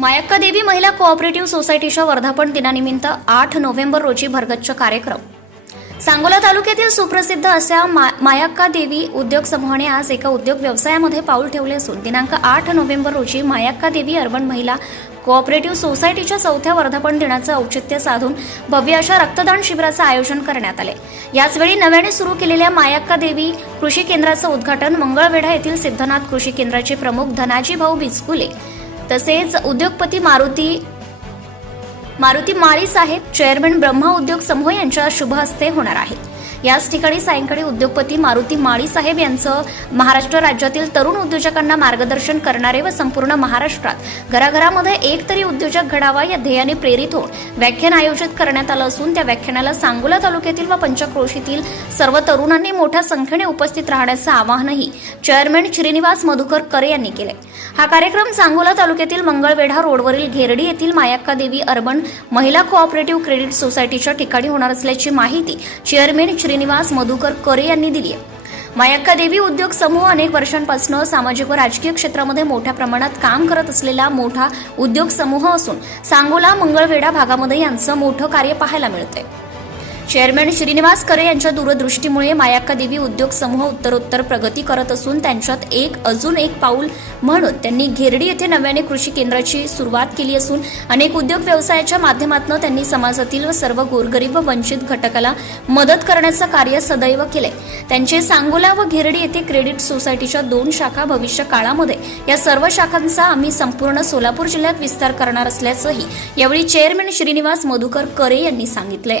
मायक्का देवी महिला कोऑपरेटिव्ह सोसायटीच्या वर्धापन दिनानिमित्त आठ नोव्हेंबर रोजी भरगच्च कार्यक्रम. सांगोला तालुक्यातील सुप्रसिद्ध अशा मा मायाक्का देवी उद्योग समूहाने आज एका उद्योग व्यवसायामध्ये पाऊल ठेवले असून दिनांक आठ नोव्हेंबर रोजी मायाक्का देवी अर्बन महिला कोऑपरेटिव्ह सोसायटीच्या चौथ्या वर्धापन दिनाचं औचित्य साधून भव्य अशा रक्तदान शिबिराचं आयोजन करण्यात आले. याचवेळी नव्याने सुरू केलेल्या मायाक्का देवी कृषी केंद्राचं उद्घाटन मंगळवेढा येथील सिद्धनाथ कृषी केंद्राचे प्रमुख धनाजी भाऊ बिचकुले तसेच उद्योगपती मारुती मारुती मारिस आहेत चेअरमन ब्रह्मा उद्योग समूह यांच्या शुभ हस्ते होणार आहे. याच ठिकाणी सायंकाळी उद्योगपती मारुती माळी साहेब यांचं महाराष्ट्र राज्यातील तरुण उद्योजकांना मार्गदर्शन करणारे व संपूर्ण महाराष्ट्रात घराघरामध्ये एक तरी उद्योजक घडावा या ध्येयाने प्रेरित होऊन व्याख्यान आयोजित करण्यात आलं असून त्या व्याख्यानाला सांगोला तालुक्यातील व पंचक्रोशीतील सर्व तरुणांनी मोठ्या संख्येने उपस्थित राहण्याचं आवाहनही चेअरमॅन श्रीनिवास मधुकर करे यांनी केले हा कार्यक्रम सांगोला तालुक्यातील मंगळवेढा रोडवरील घेरडी येथील मायाक्का देवी अर्बन महिला कोऑपरेटिव्ह क्रेडिट सोसायटीच्या ठिकाणी होणार असल्याची माहिती चेअरमॅन श्रीनिवास मधुकर करे यांनी दिली आहे. मायक्का देवी उद्योग समूह अनेक वर्षांपासून सामाजिक व राजकीय क्षेत्रामध्ये मोठ्या प्रमाणात काम करत असलेला मोठा उद्योग समूह असून सांगोला मंगळवेढा भागामध्ये यांचं मोठं कार्य पाहायला मिळतंय. चेअरमॅन श्रीनिवास करे यांच्या दूरदृष्टीमुळे मायाक्का देवी उद्योग समूह उत्तरोत्तर प्रगती करत असून त्यांच्यात एक अजून एक पाऊल म्हणून त्यांनी घेरडी येथे नव्याने कृषी केंद्राची सुरुवात केली असून अनेक उद्योग व्यवसायाच्या माध्यमातून त्यांनी समाजातील व सर्व गोरगरीब व वंचित घटकाला मदत करण्याचं कार्य सदैव केले त्यांचे सांगोला व घेरडी येथे क्रेडिट सोसायटीच्या दोन शाखा भविष्य काळामध्ये या सर्व शाखांचा आम्ही संपूर्ण सोलापूर जिल्ह्यात विस्तार करणार असल्याचंही यावेळी चेअरमॅन श्रीनिवास मधुकर करे यांनी सांगितलंय.